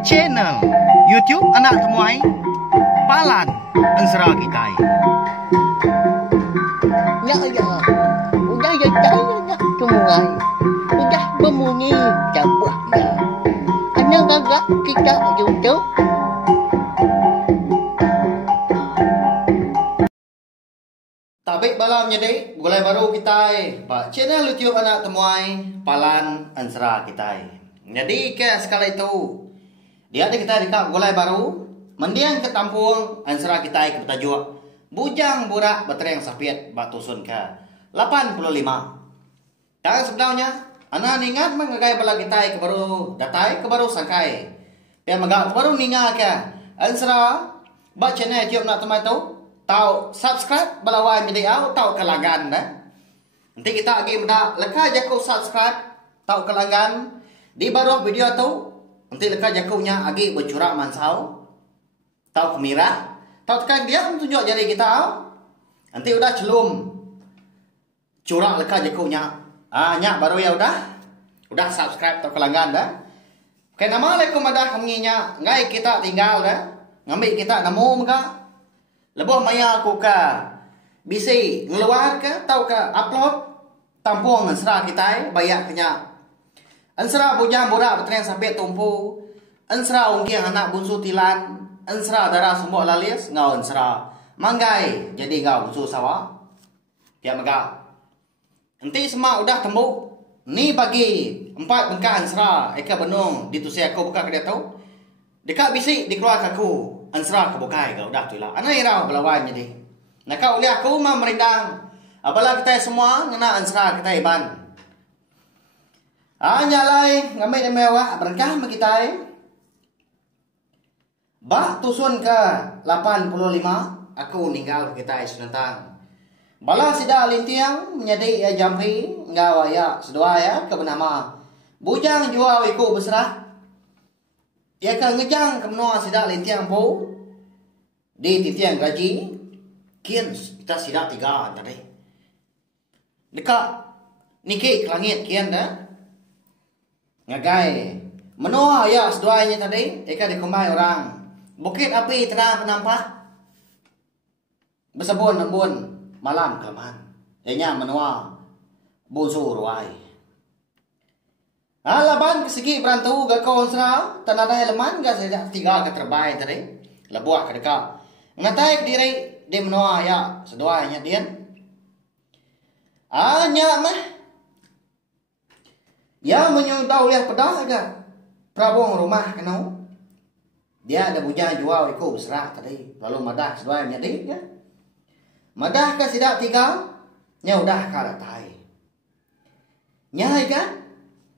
Channel YouTube anak temuai Palan Ansara Kitai. Ya ya, udah ya tak temuai, udah berbunyi cabutnya. Anak gagak kita YouTube. Tabik balam jadi gulai baru kita pak channel YouTube anak temuai Palan Ansara Kitai. Jadi ke sekali itu dia ada kita dekat gulai baru mendiang ke tampung Ansara Kitai ke Betajuk bujang burak baterai yang sapiat batu sun ke 85. Dan sebenarnya anak ingat mengagai bala Kitai ke baru datai ke baru sangkai. Dia magak baru ninga ke Ansara ba channel YouTube nak temai tu tahu subscribe balawai video tahu kelangan dah. Nanti kita lagi mendak leka jaku subscribe tahu kelangan di baru video tu nanti leka jakunya lagi bercurak mansau tahu kemirah tahu tekan dia tunjuk jari kita nanti udah celum curak leka jakunya nyak baru ya udah subscribe tahu kelangan dah. Kena Assalamualaikum ada kaminya ngai kita tinggal dah ngambil kita nemu muka lebih maya aku ke bisi ngeluar ke tau ke upload tampung Ansara Kitai bayak kenya Ansara bujang borak betren sampai tumpu Ansara ungkiang anak bunsu tilan Ansara darah sumuk lalis ngau Ansara manggai jadi ngau bunsu sawah dia megak nanti semua udah tembuk ni bagi 4 bengkah Ansara eka benung ditusi aku buka ke dia tahu dekat bisi dikeluar aku Ansara kebukai kau dah tu lah anak irau belawai jadi nak kau lihat aku mah merindang apalah kita semua ngena Ansara kita iban nyalai ngambil mewah berkah sama kita bah tusun ke 85 aku ninggal kita senentang bala sida lintiang menjadi jampi ngawaya sedua ya ke bernama bujang jual iku berserah ya kan ngejang ke menua sida lintiang po di titiang gaji kian kita sida 3 tadi dekat niki ke langit kian dah ngagai menua ya seduanya tadi eka dikumai orang bukit api terang penampak bersabun embun malam kelamaan enya menua busu ruai laban kesegi berantu gakau Ansara tanada eleman ga saya 3 ke terbaik tadi lebuah ke dekat ngatai diri di menua ya seduanya dia nyak mah ya menyuntau lihat pedah aja prabong rumah kenau dia ada bujang jual iku berserah tadi lalu madah seduanya dia ya madah ke sidak 3 nya udah ka datai nyai kan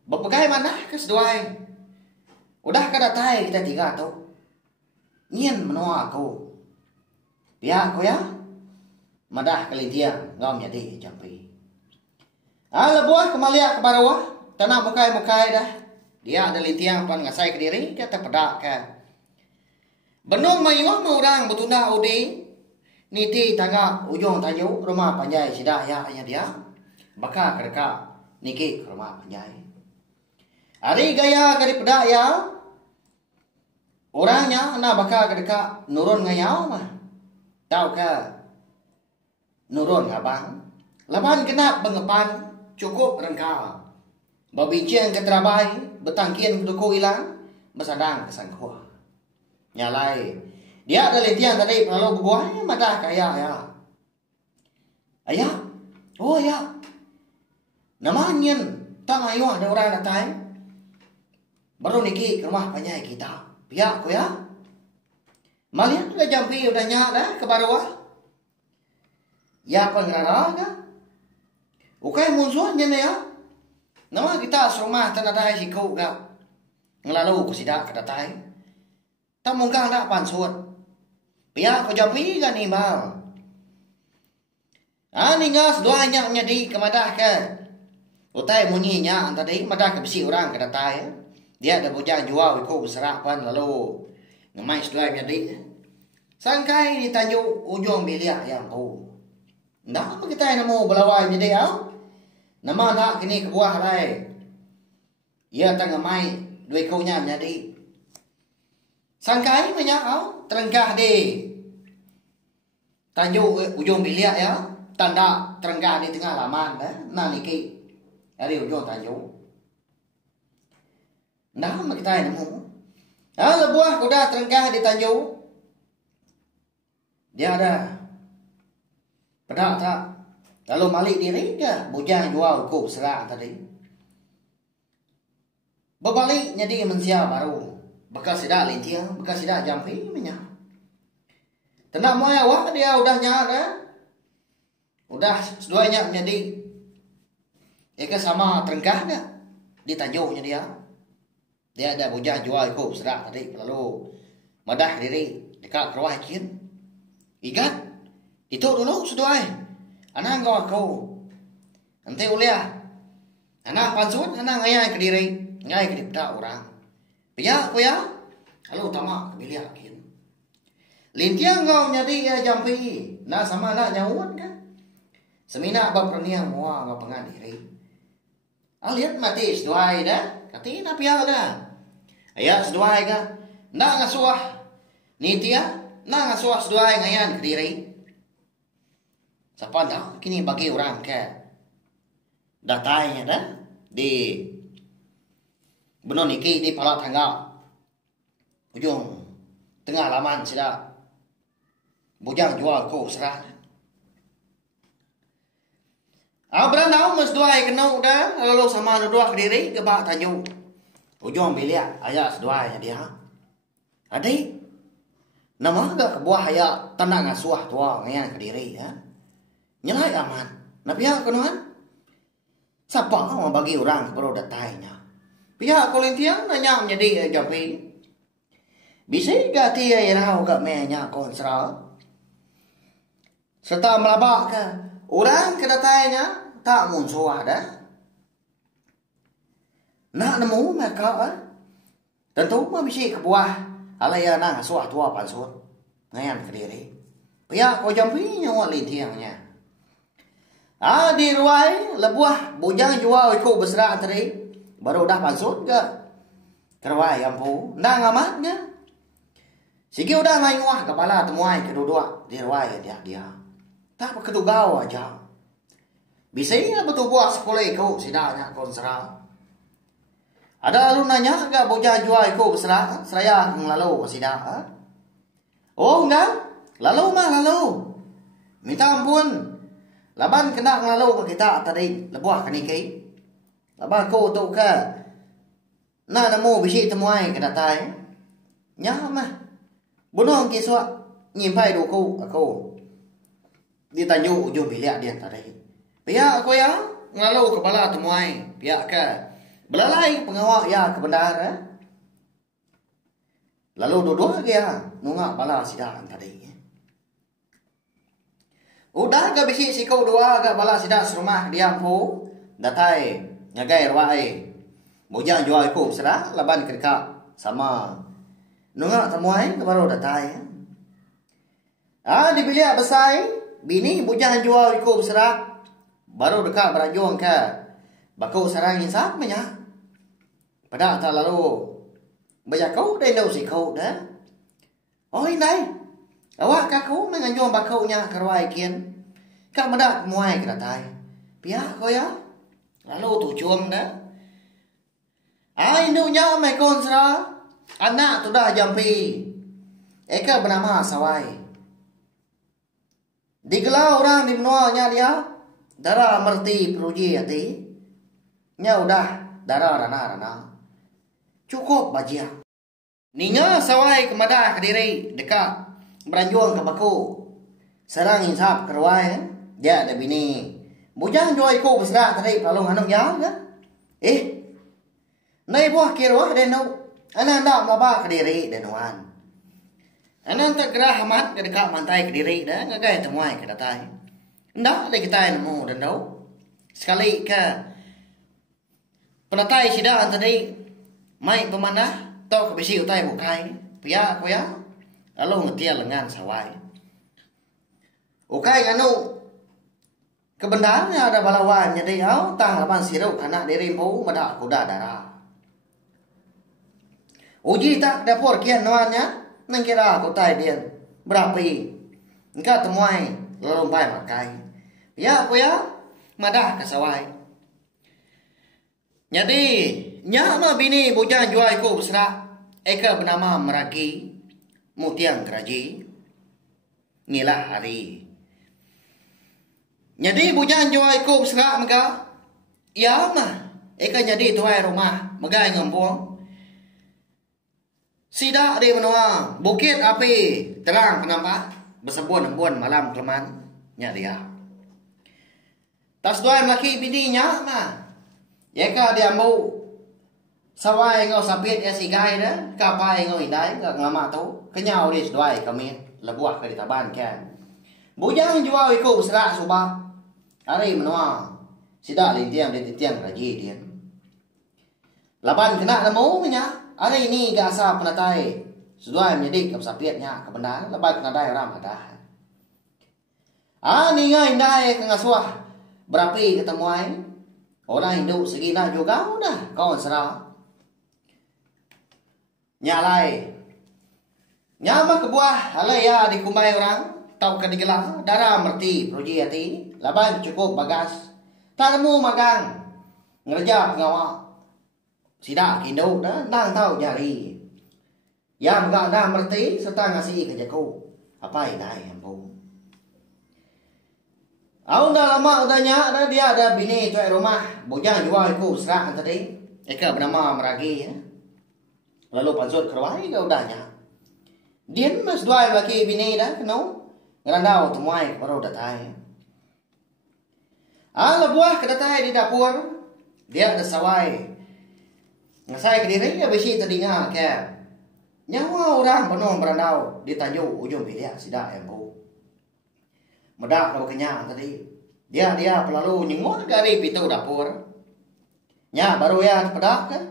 berpegai mana ke seduai udah ka datai kita 3 tu nyen menua aku dia aku ya madah kali dia ngom jadi jampi lebuah kemalia ke bawah tanah mukai dah dia ada litiang pan ngasai ke diri dia terpedak ke benung mayuh orang betunda udi niti tangga ujung tayu rumah panjai sidak ya dia baka ke dekat niki ke rumah panjai hari gaya ke pedak ya orangnya na baka ke dekat nurun ngayau mah tahu ke nurun abang laban kena bengepan cukup rengkal babincang ke terabai betangkian ke duku hilang bersadang ke sangkua nyalai dia ada litian tadi lalu berbuah madah kaya ya ayah oh ya namanya tak ayo ada orang datang baru niki ke rumah panjai kita pihak aku ya malian udah jampi udah nyada ke bawah ya pengrara kan ukai musuhnya ya nama kita serumah tanah siku gak ngelalu ke sidak ke datai tak mungkin nak pansut pihak ko jampi kan imbal ningas doanya nyadi ke madah ke utai munyinya tadi madah ke besi orang ke datai dia ada bujang jual iku berserak pan lalu ngemai sedai nyadi sangkai di tanjuk ujung biliak yang tu ndak apa kita nemu belawai jadi nama nak kini ke buah lai ia tang ngemai dua kaunya menjadi sangkai banyak terenggah di tanjung ujung bilik ya, tanda terenggah di tengah laman nah niki dari ujung tanjung. Nah kita nemu lebuah kuda terenggah di tanjung. Dia ada pedak tak lalu malik diri ke bujang jual ku serak tadi berbalik jadi manusia baru bekas tidak lintiang bekas tidak jampi minyak tenang mau awak dia udah nyara udah seduanya menjadi eka sama terenggah gak di tanjungnya dia ada bujang jual ku serak tadi lalu madah diri dekat kerwah kian igat itu dulu seduai anak kau aku nanti uliah anak pansun anak ngayai ke diri ngay ke dipta orang pia aku ya lalu tamak ke bilik akin lintiang kau nyadi jampi nah sama anak nyawun kan semina baperniang mua ngapengan diri aliat mati seduai dah katina pia dah ayat seduai kan nak ngasuah nitia nak ngasuah seduai ngayan ke diri siapa dah kini bagi orang ke datanya dah di benon niki di pala tangga ujung tengah laman sida bujang jual ku serah beranau mas dua kena dah lalu sama dua ke diri ke bak tanjung ujung bilik ayat seduanya dia adik nama gak kebuah ayat tanah ngasuah tua ngayan ke diri ya nyelai aman nah pihak kenuhan siapa mau bagi orang perlu datanya pihak kolintiang nanya menjadi jampi bisa gati ya rau gak menya konsra serta melabak ke orang ke datanya tak muncul ada nak nemu mereka tentu mah bisa kebuah alaya nang suah tua pansut ngayan ke diri pihak ko jampi nyawa lintiangnya di ruai lebuah bujang jual ikut besar tadi baru dah pansut ke kerwai ampu nang amat ke sigi udah main wah kepala temuai kedua di ruai dia tak kedugau aja bisa ya betul buah sekolah ikut sidaknya konsera ada lu nanya ke bujang jual ikut besar seraya lalu sidak oh enggak lalu minta ampun laban kena ngelalu ke kita tadi lebuah kaniki laban ko tu ke na nemu bisi temuai ke datai nya mah bunong kiswa nyimpai duku aku di tanjung ujung bilik dia tadi pihak aku ya ngelalu kepala temuai pihak ke belalai pengawal ya ke bendara lalu dua-dua dia nungak bala sidang tadi udah gak bisi si kau dua gak balas sidak serumah dia pu datai ngagai ruai bujang jual ku serah laban kerka sama nunga temuai ke baru datai di bilik besai bini bujang jual ku serah baru dekat berajung ke bakau sarang insap menya pada tak lalu banyak kau dah tahu si kau dah oh ini awak kaku menganjung bakaunya kerwai kian kak medak muai ke datai pihak kau ya lalu tujuan dah indunya mai konsra anak tu dah jampi eka bernama Sawai digelar orang di menuanya dia darah merti peruji hati nya udah darah rana cukup bajia ninga Sawai kemada ke diri dekat beranjuang ke baku serang insap kerwai dia ada bini bujang joy ko besar tadi kalau nganong ya kan nai buah kirwah dan anak nak maba ke diri dan wan anak tak gerah amat ke dekat mantai ke diri dah ngagai temuai ke datai ndak ada kita nemu dan dau sekali ke penatai sidang tadi mai pemanah tau ke bisi utai bukai pia ko ya lalu ngetia lengan Sawai ukai anu kebenarannya ada balawan jadi tang lapan sirup anak diri pu madak kuda darah Uji tak dapur kian nuannya. Nang kira aku tay dia. Berapi. Engkau temuai. Lalu pai makai. Ya aku ya. Madah kasawai. Jadi. Nya ma bini bujang jual ku besra. Eka bernama Meragi. Mutiang Keraji. Ngilah hari. Jadi bujang jual ku besra maka. Ya mah. Eka jadi tuai rumah. Magai ngomong. Sida di menua bukit api terang penampak bersebun-embun malam kelaman nya dia. Tas dua laki bininya mah. Yaka dia mau sawai ngau sapit ya sigai dah, kapai ngau indai ngak ngama tu, kenyau di dua kami lebuah ke di taban kan. Bujang jual iku serak subah. Hari menua sida lintiang di tiang raji dia. Laban kena nemu nya. Hari ini gasa penatai sudah menjadi kesapiatnya kebenaran lebat penadai ram ada. Ni ngai indai kengasuah berapi ketemuai orang Hindu segina juga udah kawan serah. Nyalai nyama kebuah alai ya dikumbai orang tau kedigelang darah merti proji hati laban cukup bagas tanamu magang ngerja pengawal. Sida Hindu dah nang tahu jari. Ya magang dah merti serta ngasih ke jaku. Apa indai ampu. Au dah lama udahnya dah dia ada bini cuai rumah. Bujang jual iku serak tadi. Eka bernama Meragi ya. Lalu pansut kerwai ke udahnya. Dia mas dua laki bini dah kenau. Ngerandau temuai baru datai. Lebuah ke datai di dapur. Dia ada sawai. Ngasai ke diri ya besi telinga ke. Nyawa orang penuh berandau di tajuk ujung pilihan sida empu. Medak kalau kenyang tadi. Dia pelalu nyengut dari pintu dapur. Nya baru ya pedak kan.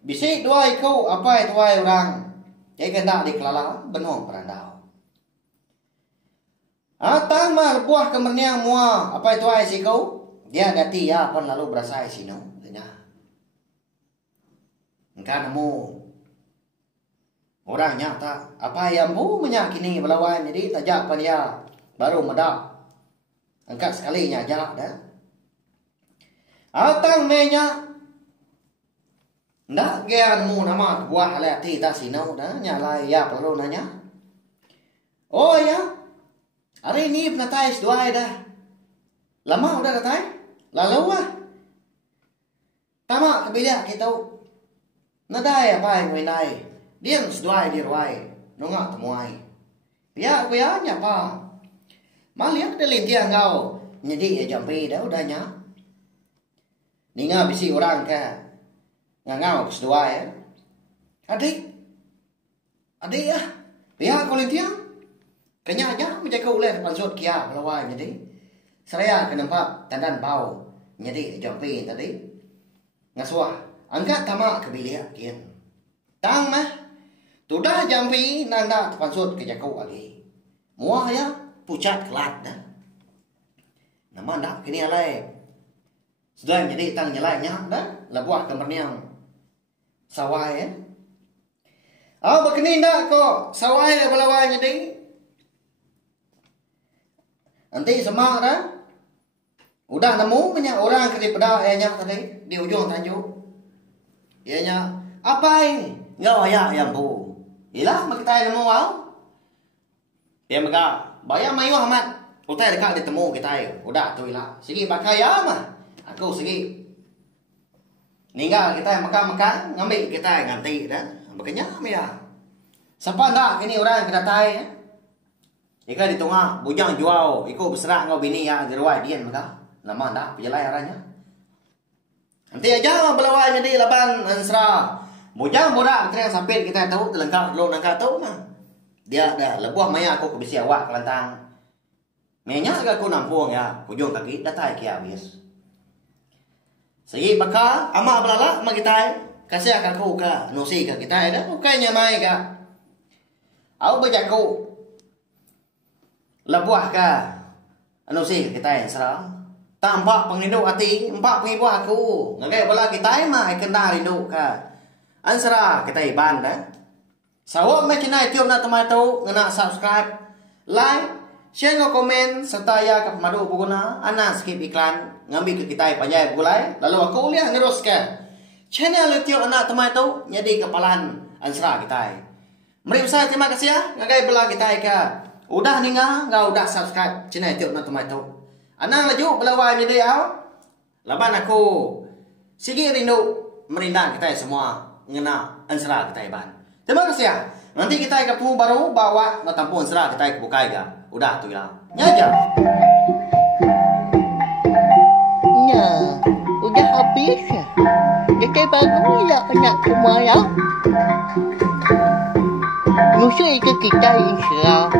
Bisi dua iku apa itu orang. Dia kena dikelala penuh berandau. Tang mah buah kemerniang mua apa itu siku. Dia dati ya pun lalu berasai sino. Engkau nemu orang nyata apa yang mu menyakini berlawan jadi tajak dia baru medak engkau sekali nyajak dah atang menya ndak gian mu nama buah lati ta sino dah nyala ya perlu nanya oh ya hari ini penatai dua dah lama udah datai lalu tamak kebidak kita nadai apa yang winai dia seduai di ruai nungak temuai ya kuyanya apa maliak de lintiang kau jadi ya jampi dah udahnya ninga bisi orang ke ngangau seduai adik ya pihak kau lintiang kenya aja menjaga ulen pansut kia melawai jadi saya ke nampak tandan bau jadi jampi tadi ngasuah angkat tamak kebiliak kian. Tang mah. Tudah jampi nanda pansut ke jakau lagi. Muah ya pucat kelat dah. Nama nak kini alai. Sudah jadi tang nyalainya dah. Lebuah kemerniang. Sawai ya. Begini ndak kok. Sawai ya belawai jadi. Nanti semak dah. Udah nemu banyak orang kerja pedak ayahnya tadi. Di ujung tanjuk. Ianya apa ini? Ngau ya yang bu. Ilah kita nemu wow. Dia mega bayar mayu amat. Utai dekat ditemu kita. Udah tu ilah. Segi pakai ya mah. Aku segi. Ninggal kita makan ngambil kita ganti dah. Makanya ya. Siapa ndak kini orang kena tai ya. Ika di tengah bujang jual. Iko berserak ngau bini ya geruai dia mega. Nama ndak pejelai arahnya. Nanti aja belawai jadi laban ansra. Bujang borak kena sampai kita tahu terlengkap belum nangka tahu mah. Dia ada lebuah maya aku ke bisi awak kelantang. Menya agak aku nampung ya. Ujung kaki datai kia habis. Segi baka ama belala ma kita kasih akan aku ka nusi ka kita dah bukannya mai ka. Au bajaku. Lebuah ka nusi kita yang serang. Tampak pengindu hati, empat pengibu aku. Ngagai bala kita mah kena rindu ka. ansara kita iban dah. Sawak me kena tiup nak temai tahu ngena subscribe, like, share ngau komen serta ya ke pemadu berguna. Ana skip iklan ngambil ke kita panjai bulai. Lalu aku uliah neruskan channel tiup anak temai tahu jadi kepalan ansara kita. Mari saya terima kasih ya ngagai belah kita ke. Udah ninga ngau udah subscribe channel tiup nak temai tahu. Ana laju belawai jadi au. Laban aku sigi rindu merindang kita semua ngena ansara kita iban. Terima kasih ya. Nanti kita ketemu baru bawa ngetampun serah kita buka ya. Udah tuh ya. Nyaja. Ya, udah habis ya. Kita baru ya anak semua ya. Musuh itu kita insya